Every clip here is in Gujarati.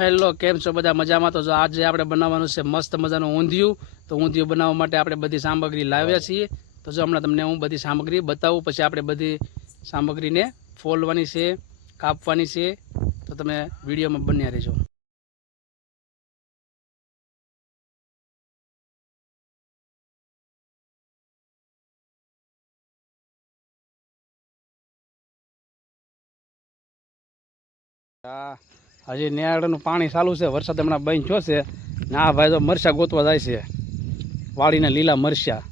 હેલો, કેમ છો બધા? મજામાં? તો જો આજે આપણે બનાવવાનું છે મસ્ત મજાનું ઊંધિયું. તો ઊંધિયું બનાવવા માટે આપણે બધી સામગ્રી લાવ્યા છીએ. તો જો હમણાં તમને હું બધી સામગ્રી બતાવું, પછી આપણે બધી સામગ્રીને ફોલવાની છે, કાપવાની છે. તો તમે વિડીયોમાં બન્યા રહેજો. હજી નેરળનું પાણી ચાલુ છે, વરસાદ હમણાં બંધ થયો છે ને. આ ભાઈ તો મરચાં ગોતવા જાય છે, વાડીના લીલા મરચાં.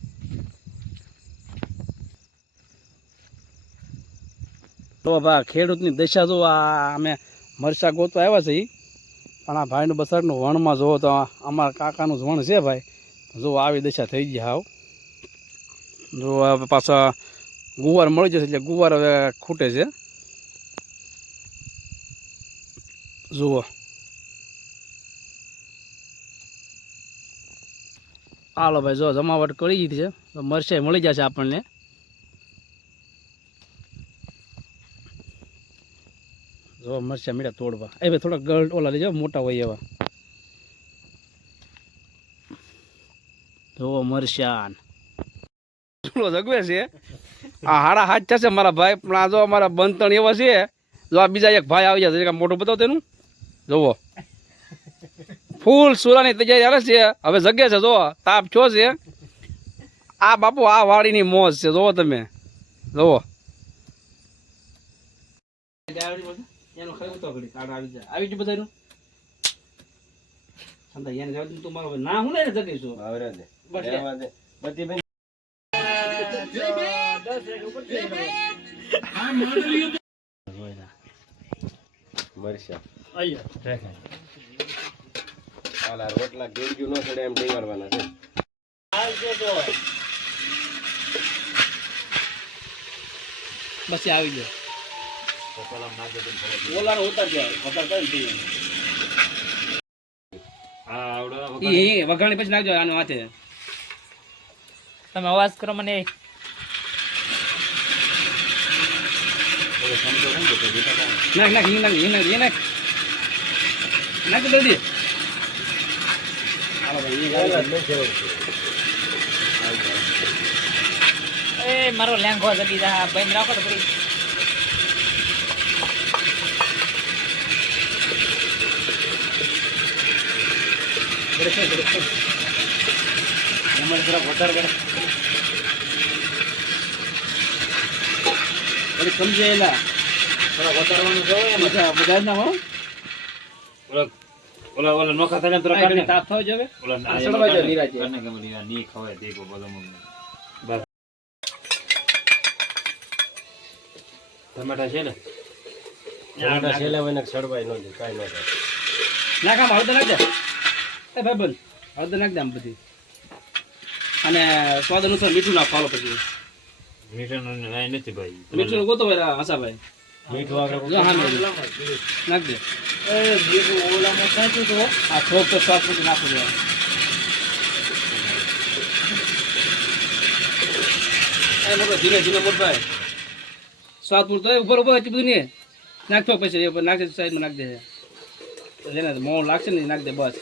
તો ભાઈ ખેડૂતની દશા જો, આ અમે મરચાં ગોતવા આવ્યા છે, પણ આ ભાઈનું બસરનું વણમાં જોવો તો અમારા કાકાનું જ વણ છે ભાઈ. જો આવી દશા થઈ ગયા હાવ. જો પાછા ગુવાર મળી જશે એટલે ગુવાર હવે ખૂટે છે. જુઓ, હાલો ભાઈ, જો જમાવટ કરી દીધી છે તો મરચાં મળી જશે આપણને. જો મરચાં મીઠા તોડવા એ ભાઈ થોડા ગળ ઓલા લેજો, મોટા હોય એવા. જો મરચાં જગવે છે. આ હાડા હાથ થશે મારા ભાઈ, પણ આ જો અમારા બંતણ એવા છે. જો આ બીજા એક ભાઈ આવી જશે, મોટું બતાવો તેનું. જોવો ફૂલ સુરાની તૈયારી હાલે છે, હવે જગે છે. જો તાપ છો છે. આ બાપુ આ વાડીની મોજ છે, જોવો તમે. જોવો આવી ગયું બધાનું. ના હું લઈને જગીશું. રોટલા ગેરજુ ન ચડે એમ ટીંગાડવાના છે. બસ આવી ગયો. ઓલાનો ઉતાર જાય વઘાણી પછી નાખજો આનો હાથે. તમે અવાજ કરો મને. નાખ નાખ હિંગ નાખ હિંગ નાખ હિંગ નાખ નાખ જલ્દી. એ મારો લેંઘો જડી જા બંધ રાખો તો પડી. સમજેલા થોડા વધારવાનું જોવે બધા ના હો. ઓલા ઓલા નોખા થાય તો કાઢી તાપ થયો છે. હવે ઓલા સડવાઈ જાય નીરાજે. કરને કે બોલી ની ખવાય દેખો બધો બસ. ટમાટા છે ને, ટમાટા છેલે વને સડવાઈ ન દે, કાઈ ન થાય. નાખ આમ હળદર નાખ દે. એ ભાઈ બોલ હળદર નાખ દે આમ બધી. અને સ્વાદ અનુસાર મીઠું નાખવાનું. પછી મીઠું નાઈ નથી ભાઈ, મીઠું ગોતો ભાઈ હસાભાઈ. મીઠું આગળ નાખ દે. એ બીજું ઓલામાં સાચું તો આ થોક તો સ્વાદ પછી નાખવું જોઈએ. મોટો ધીરે ધીરે મોટ ભાઈ સ્વાદ પૂરતો ઉપર ઉપર એટલું બધું નહીં નાખતો. પછી નાખે સાઈડમાં નાખ દે. જેને મોં લાગશે ને નાખ દે બસ.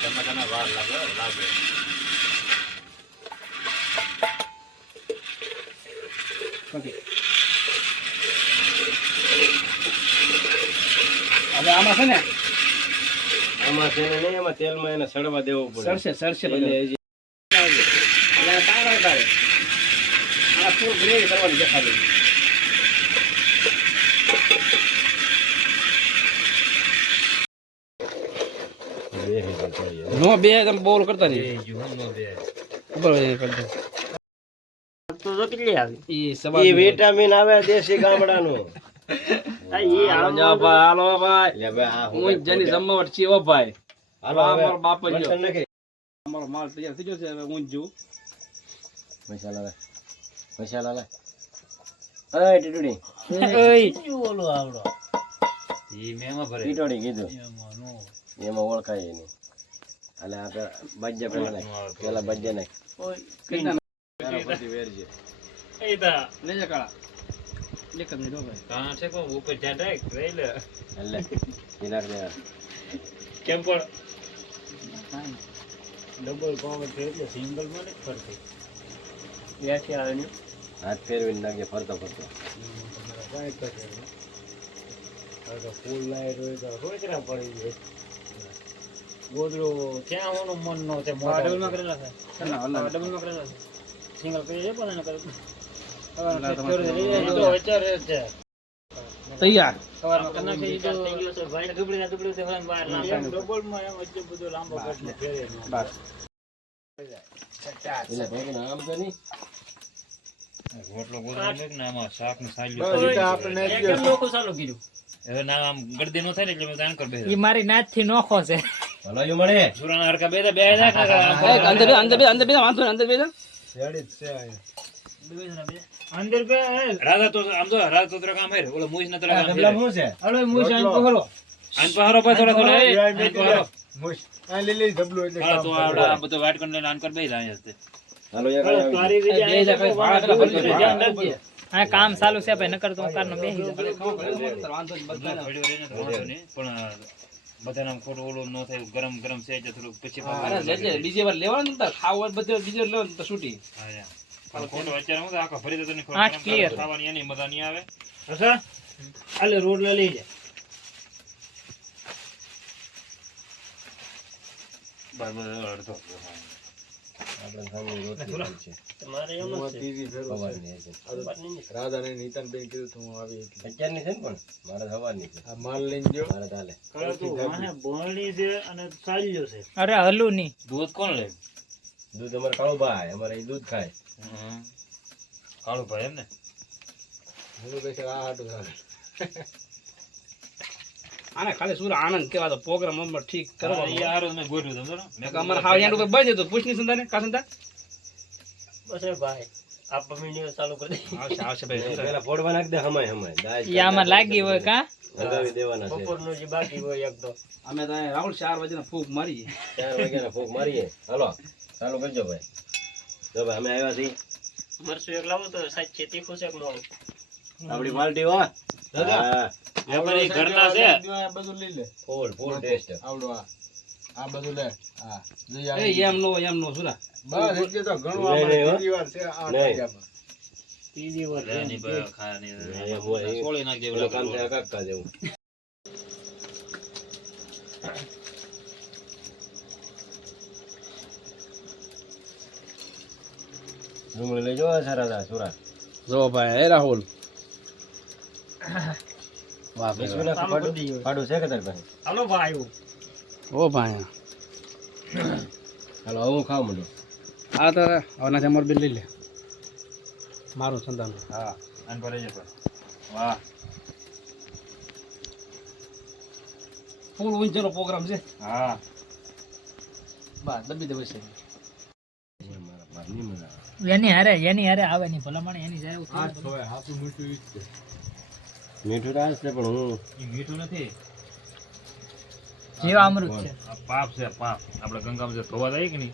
ટમાટાના વાર લાગે લાગે. હવે આમાં છે ને, આમાં છે ને નહીં, એમાં તેલમાં એને સડવા દેવું પડે. સરશે સરશે બધે. ગ્રેવી કરવાની દેખાડી. નો બે તમે બોલ કરતા નહીં. તો જો કેટલી આવી. ઈ વિટામિન આવે દેશી ગામડાનું. હાલો ભાઈ, હું જેની જમાવટ છે. ઓ ભાઈ હાલો મારો બાપ જ મટન નાખી. અમારો માલ તૈયાર થઈ ગયો છે. હવે હું જ જોઉં. મસાલા લે, મસાલા લે. ઓય ટીટુડી, ઓલો આવડો ઈ મેમાં ભરે ટીટોડી કીધું એમાં ઓળખાય નહીં. એટલે આ બાજ્યા પેલા નાખ પેલા બાજ્યા નાખ તારા પરથી વેરજે એ તા લેજે કાળા એક જ મિનિટ હો ભાઈ કાં છે કો ઉપર જા ડાયરેક્ટ રહી લે એટલે ઈ નાખ દે કેમ પણ ડબલ પાવર છે એટલે સિંગલ માં નથી ફરતી વ્યાથી આવે ને હાથ ફેરવીને નાખજે ફરતો ફરતો કાંઈ કરે ફૂલ લાઈટ હોય તો રોજરા પડી જાય ગોદડો ક્યાં હોવાનું મન નો છે ડબલમાં કરેલા છે ડબલમાં કરેલા છે સિંગલ કરી છે પણ કરે તો વિચારે છે તૈયાર સવારમાં કરના છે ઈ તો ભાઈ દુબળી દુબળી તે બહાર ના ડબલ માં એમ એટલો બધો લાંબો કટનો ફેરે બસ એટલે ભાઈ આમ તો નહીં રોટલો ગોદડો ને ને આમાં શાક ને સાલ્યું કેમ લોકો ચાલુ કીધું હવે ના આમ ગળદી નો થાય ને એટલે મેં જાણ કર બે ઈ મારી નાચ થી નોખો છે હલો યું મળે સુરાના હરકા બે બે જાય અંદર બે વાંધો નહીં, અંદર બે અંદર કે રાધા તો આમ તો રાધા તો તરક આમ હે ઓલો મુઈસ ના તરક આમ ડબલા શું છે હલો મુશાન પકડો આન પહારો પર થોડા થોડા આન પહારો મુશ આ લીલી ડબલું એટલે હા તો આવડા બધો વાટ કરીને આન કર બે જાય હસ્તે હાલો એક આવી તારી બે જા કઈ ભાડા પેલા ભરી દે, ધ્યાન રાખજે આ કામ ચાલુ છે ભાઈ નકર તો હું કારનો બેહી જાઉં વાંધો નહીં, બધા બધો પડ્યો રહીને તો વાંધો નહીં પણ બધાને આમ ખોટું ઓલું ન થાય ગરમ ગરમ છે એટલે થોડું પછી અરે લેજે, બીજી વાર લેવાનું ને ખાવ હોય બધે બીજી વાર લેવાનું તો છૂટી હા યા પણ ખોટું અત્યારે હું તો આખા ફરી તો નહીં આઠ clear. ખાવાની એની મજા નહીં આવે અચ્છા આલે રોટલા લઈ જા બરાબર અડધો આપણે સામે રોટલી છે તમારે એમ હું જ છે ત્રીજી ફેરો છે. સવારની છે રાધા ને નીતન બેન કીધું તું હું આવી એટલે અત્યારની છે ને પણ મારે સવારની છે આ માલ લઈને ગયો મારે ચાલે કળા તો વાહે બોલણી છે અને ચાલ્યો છે અરે હલું ની દૂધ કોણ લે દૂધ અમારે કાળો ભાઈ અમારે ઈ દૂધ ખાય કાળું ભાઈ એમ ને હું કહે છે આ હાટું રાખે. આને ખાલી સુર આનંદ કેવા તો પ્રોગ્રામ નંબર ઠીક કરો એ હારું મેં ગોઠવ્યું હતું બરાબર મેં અમારે હાવ યાર ઉપર બજે તો પૂછની સંતાને કા સંતા બસ એ ભાઈ આપ વિડિયો ચાલુ કરી દે આવશે આવશે ભાઈ પેલા ફોડવા નાખ દે હમાય હમાય દાળ ઈ આમાં લાગી હોય કા હગાવી દેવાના છે બપોરનું જે બાકી હોય એક તો અમે તો અહીંયા રાહુલ 4 વાગે ફૂક મારી 4 વાગ્યાના ફૂંક મારીએ હાલો ચાલુ કરજો ભાઈ જો ભાઈ અમે આવ્યા છીએ મરસું એક લાવો તો સાચે તીખું છે કે મોળું આપણી પાર્ટી હો હા વેપારી ઘરના છે આ બધું લઈ લે ફૂલ ફૂલ ટેસ્ટ આવડો આ બધું લે હા જઈ એ આવી. એમ નો સુરા બસ એટલે તો ઘણું નહીં, અમારે નહીં, હો. ત્રીજી વાર છે આ નહીં. જગ્યામાં. ત્રીજી વાર ની ખાવાની અહીંયા હું અહીં સોળી નાખ પેલું કામ છે કાકા જેવું ડુંગળી લઈ જાઓ સરાદા સુરા જો ભાઈ એ રાહુલ વાહ ભાઈ વિશ્વના પાડું પાડું છે કે તારી પાસે હાલો ભાઈ ઓ ભાઈ હાલો હું ખાવ મંડો આ તો હવે અમાર બિલ લઈ લે મારું સંતાન હા આન પર જજો વાહ ફૂલ ઊંચેનો પ્રોગ્રામ છે હા બસ દબી દે છે એની હારે આવે ની ભલામણ એની જાય આ જ ખવાય, હાથું મીઠું ઈ જ છે. મીઠું રાસ છે પણ હું ઈ મીઠું નથી જેવા અમૃત છે આ પાપ છે પાપ આપણે ગંગામાં જે ધોવા જાય કે નહીં